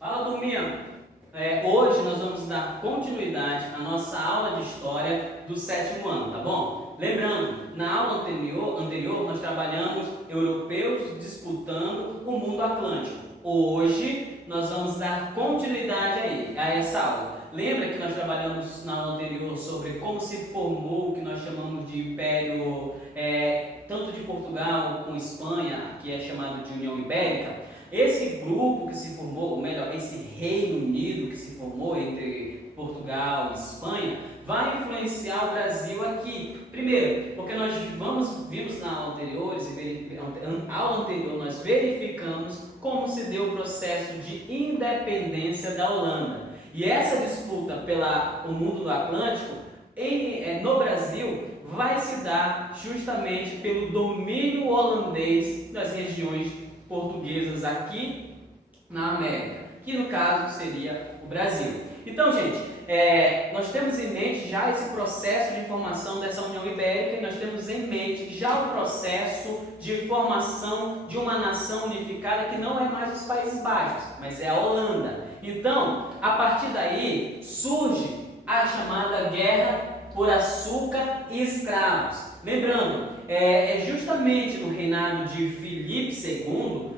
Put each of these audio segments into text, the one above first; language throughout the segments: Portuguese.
Fala, turminha! Hoje nós vamos dar continuidade à nossa aula de História do sétimo ano, tá bom? Lembrando, na aula anterior nós trabalhamos europeus disputando o mundo atlântico. Hoje nós vamos dar continuidade a essa aula. Lembra que nós trabalhamos na aula anterior sobre como se formou o que nós chamamos de Império, tanto de Portugal com Espanha, que é chamado de União Ibérica? Esse grupo que se formou, ou melhor, esse Reino Unido que se formou entre Portugal e Espanha, vai influenciar o Brasil aqui. Primeiro, porque nós vimos na aula anterior, nós verificamos como se deu o processo de independência da Holanda. E essa disputa pelo mundo do Atlântico, no Brasil, vai se dar justamente pelo domínio holandês das regiões portuguesas aqui na América, que no caso seria o Brasil. Então, gente, nós temos em mente já esse processo de formação dessa União Ibérica e nós temos em mente já o processo de formação de uma nação unificada que não é mais os Países Baixos, mas é a Holanda. Então, a partir daí surge a chamada Guerra por Açúcar e Escravos. Lembrando, justamente no reinado de Filipe II,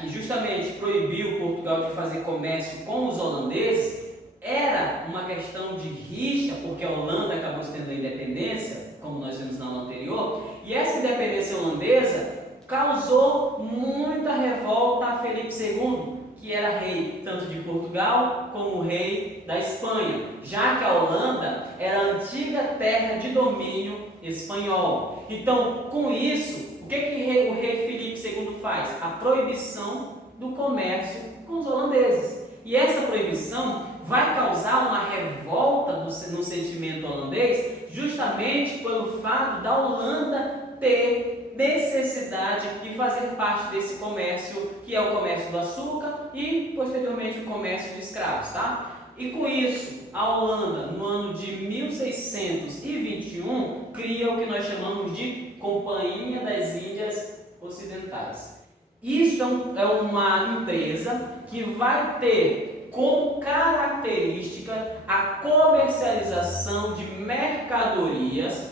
que justamente proibiu Portugal de fazer comércio com os holandeses, era uma questão de rixa, porque a Holanda acabou tendo a independência, como nós vimos na aula anterior, e essa independência holandesa causou muita revolta a Filipe II, que era rei tanto de Portugal como rei da Espanha, já que a Holanda era a antiga terra de domínio espanhol. Então, com isso, o que o rei Filipe II faz? A proibição do comércio com os holandeses. E essa proibição vai causar uma revolta no sentimento holandês, justamente pelo fato da Holanda ter necessidade de fazer parte desse comércio, que é o comércio do açúcar e, posteriormente, o comércio de escravos, tá? E com isso, a Holanda, no ano de 1621, cria o que nós chamamos de Companhia das Índias Ocidentais. Isso é uma empresa que vai ter como característica a comercialização de mercadorias,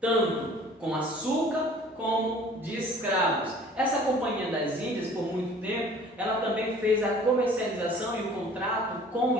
tanto com açúcar como de escravos. Essa Companhia das Índias, por muito tempo, ela também fez a comercialização e o contrato com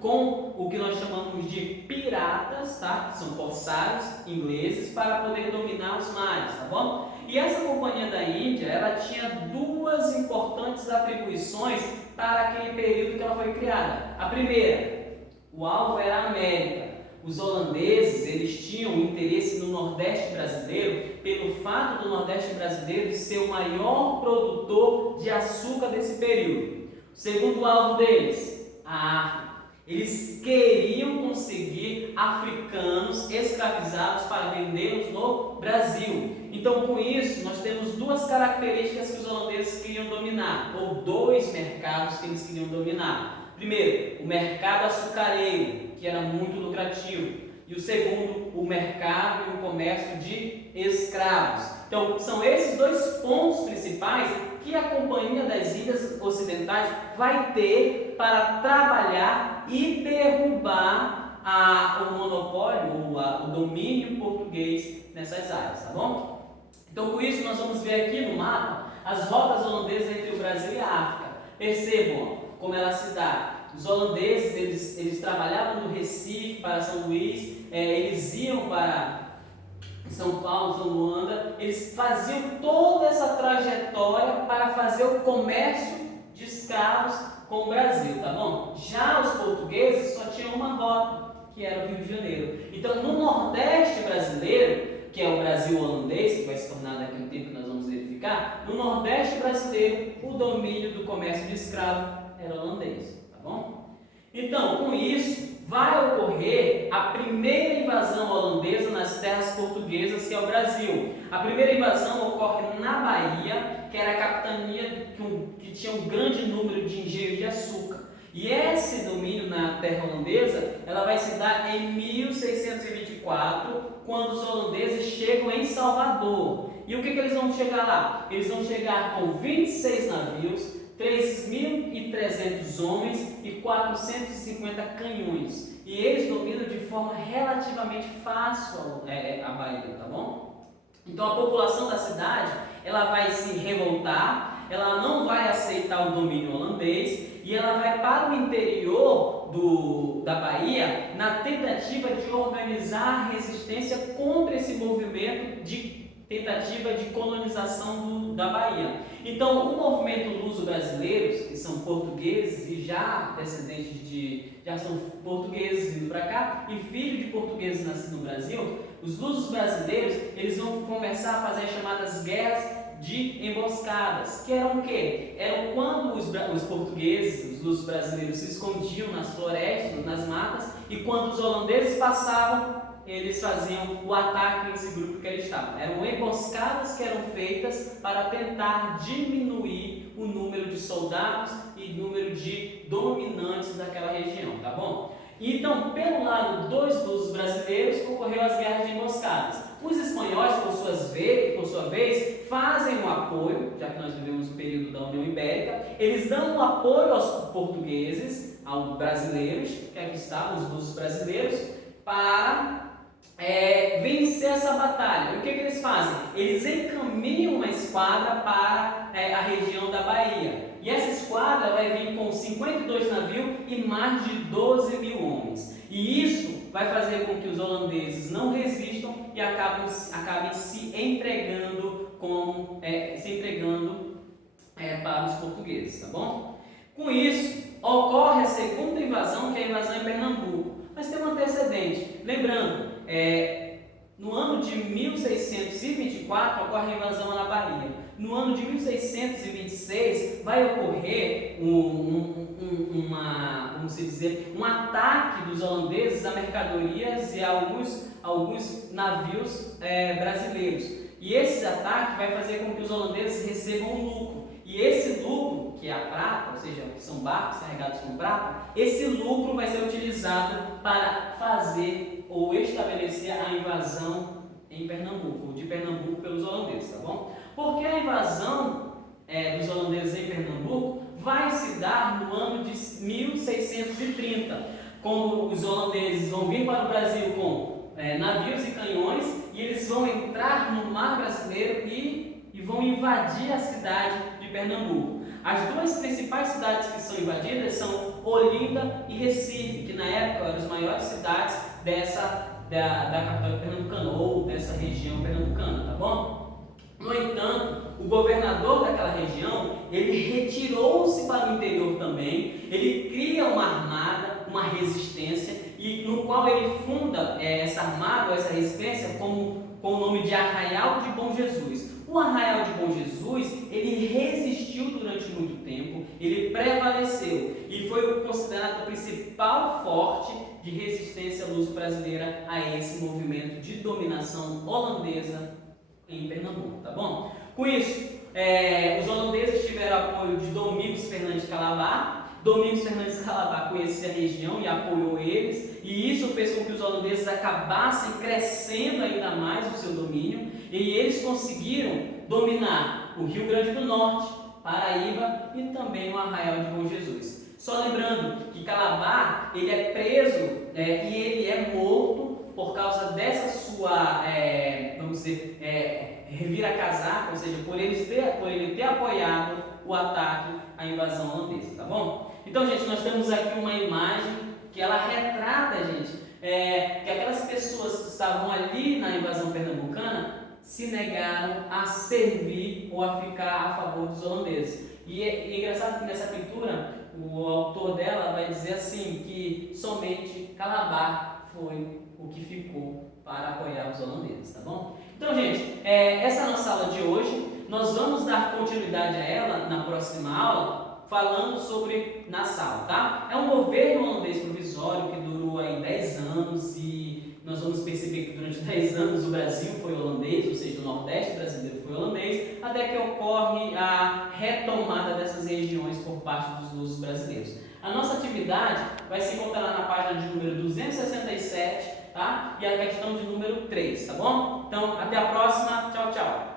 com o que nós chamamos de piratas, tá? Que são corsários ingleses, para poder dominar os mares, tá bom? E essa Companhia da Índia, ela tinha duas importantes atribuições para aquele período que ela foi criada. A primeira, o alvo era a América. Os holandeses, eles tinham interesse no Nordeste brasileiro pelo fato do Nordeste brasileiro ser o maior produtor de açúcar desse período. O segundo alvo deles, a África. Eles queriam conseguir africanos escravizados para vendê-los no Brasil. Então, com isso, nós temos duas características que os holandeses queriam dominar, ou dois mercados que eles queriam dominar. Primeiro, o mercado açucareiro, que era muito lucrativo. E o segundo, o mercado e o comércio de escravos. Então, são esses dois pontos principais que a Companhia das Índias Ocidentais vai ter para trabalhar e derrubar o monopólio, o domínio português nessas áreas, tá bom? Então, com isso, nós vamos ver aqui no mapa as rotas holandesas entre o Brasil e a África. Percebam como ela se dá. Os holandeses, eles trabalhavam no Recife para São Luís, eles iam para São Paulo, São Luanda, eles faziam toda essa trajetória para fazer o comércio de escravos com o Brasil, tá bom? Já os portugueses só tinham uma rota, que era o Rio de Janeiro. Então, no Nordeste brasileiro, que é o Brasil holandês, que vai se tornar daqui a um tempo que nós vamos verificar, no Nordeste brasileiro, o domínio do comércio de escravo era holandês, tá bom? Então, com isso, vai ocorrer a primeira invasão holandesa nas terras portuguesas, que é o Brasil. A primeira invasão ocorre na Bahia, que era a capitania que tinha um grande número de engenhos de açúcar. E esse domínio na terra holandesa, ela vai se dar em 1624, quando os holandeses chegam em Salvador. E o que eles vão chegar lá? Eles vão chegar com 26 navios, 3.000 1.300 homens e 450 canhões. E eles dominam de forma relativamente fácil a Bahia, tá bom? Então a população da cidade, ela vai se revoltar, ela não vai aceitar o domínio holandês e ela vai para o interior da Bahia na tentativa de organizar a resistência contra esse movimento de tentativa de colonização da Bahia. Então, o movimento luso-brasileiros, que são portugueses e já descendentes já são portugueses vindo para cá e filhos de portugueses nascidos no Brasil, os lusos brasileiros, eles vão começar a fazer as chamadas guerras de emboscadas, que eram o quê? Eram quando os portugueses, os lusos brasileiros, se escondiam nas florestas, nas matas, e quando os holandeses passavam, eles faziam o ataque nesse grupo que eles estavam. Eram emboscadas que eram feitas para tentar diminuir o número de soldados e número de dominantes daquela região, tá bom? Então, pelo lado dos lusos brasileiros, ocorreu as guerras de emboscadas. Os espanhóis, por sua vez, fazem um apoio, já que nós vivemos o período da União Ibérica, eles dão um apoio aos portugueses, aos brasileiros, que aqui estavam os lusos brasileiros, para vencer essa batalha. E o que eles fazem? Eles encaminham uma esquadra para a região da Bahia. E essa esquadra vai vir com 52 navios e mais de 12 mil homens. E isso vai fazer com que os holandeses não resistam e acabem se entregando para os portugueses, tá bom? Com isso, ocorre a segunda invasão, que é a invasão em Pernambuco. Mas tem um antecedente. Lembrando, no ano de 1624 ocorre a invasão na Bahia. No ano de 1626 vai ocorrer um ataque dos holandeses a mercadorias e a alguns navios brasileiros. E esse ataque vai fazer com que os holandeses recebam um lucro. E esse lucro, que é a prata, ou seja, que são barcos carregados com prata, esse lucro vai ser utilizado para fazer ou estabelecer a invasão em Pernambuco, ou de Pernambuco pelos holandeses, tá bom? Porque a invasão dos holandeses em Pernambuco vai se dar no ano de 1630, como os holandeses vão vir para o Brasil com navios e canhões, e eles vão entrar no mar brasileiro e vão invadir a cidade de Pernambuco. As duas principais cidades que são invadidas são Olinda e Recife, que na época eram as maiores cidades da capital pernambucana, ou dessa região pernambucana, tá bom? No entanto, o governador daquela região, ele retirou-se para o interior também, ele cria uma armada, uma resistência, e no qual ele funda essa armada, essa resistência, com o nome de Arraial de Bom Jesus. O Arraial de Bom Jesus, ele resistiu durante muito tempo, ele prevaleceu e foi considerado o principal forte de resistência luso-brasileira a esse movimento de dominação holandesa em Pernambuco, tá bom? Com isso, os holandeses tiveram apoio de Domingos Fernandes de Calabar. Domingos Fernandes de Calabar conhecia a região e apoiou eles, e isso fez com que os holandeses acabassem crescendo ainda mais o seu domínio, e eles conseguiram dominar o Rio Grande do Norte, Paraíba e também o Arraial de Bom Jesus. Só lembrando que Calabar, ele é preso e ele é morto por causa dessa sua, revira-casaca, ou seja, por ele ter apoiado o ataque à invasão holandesa, tá bom? Então, gente, nós temos aqui uma imagem que ela retrata, gente, que aquelas pessoas que estavam ali na invasão pernambucana se negaram a servir ou a ficar a favor dos holandeses. E é engraçado que nessa pintura, o autor dela vai dizer assim, que somente Calabar foi o que ficou para apoiar os holandeses, tá bom? Então, gente, essa é a nossa aula de hoje. Nós vamos dar continuidade a ela na próxima aula, falando sobre Nassau, tá? É um governo holandês provisório que durou aí 10 anos e nós vamos perceber que durante 10 anos o Brasil foi holandês, ou seja, o Nordeste brasileiro foi holandês, até que ocorre a retomada dessas regiões por parte dos lusos brasileiros. A nossa atividade vai se encontrar na página de número 267, tá? E a questão de número 3, tá bom? Então, até a próxima. Tchau, tchau.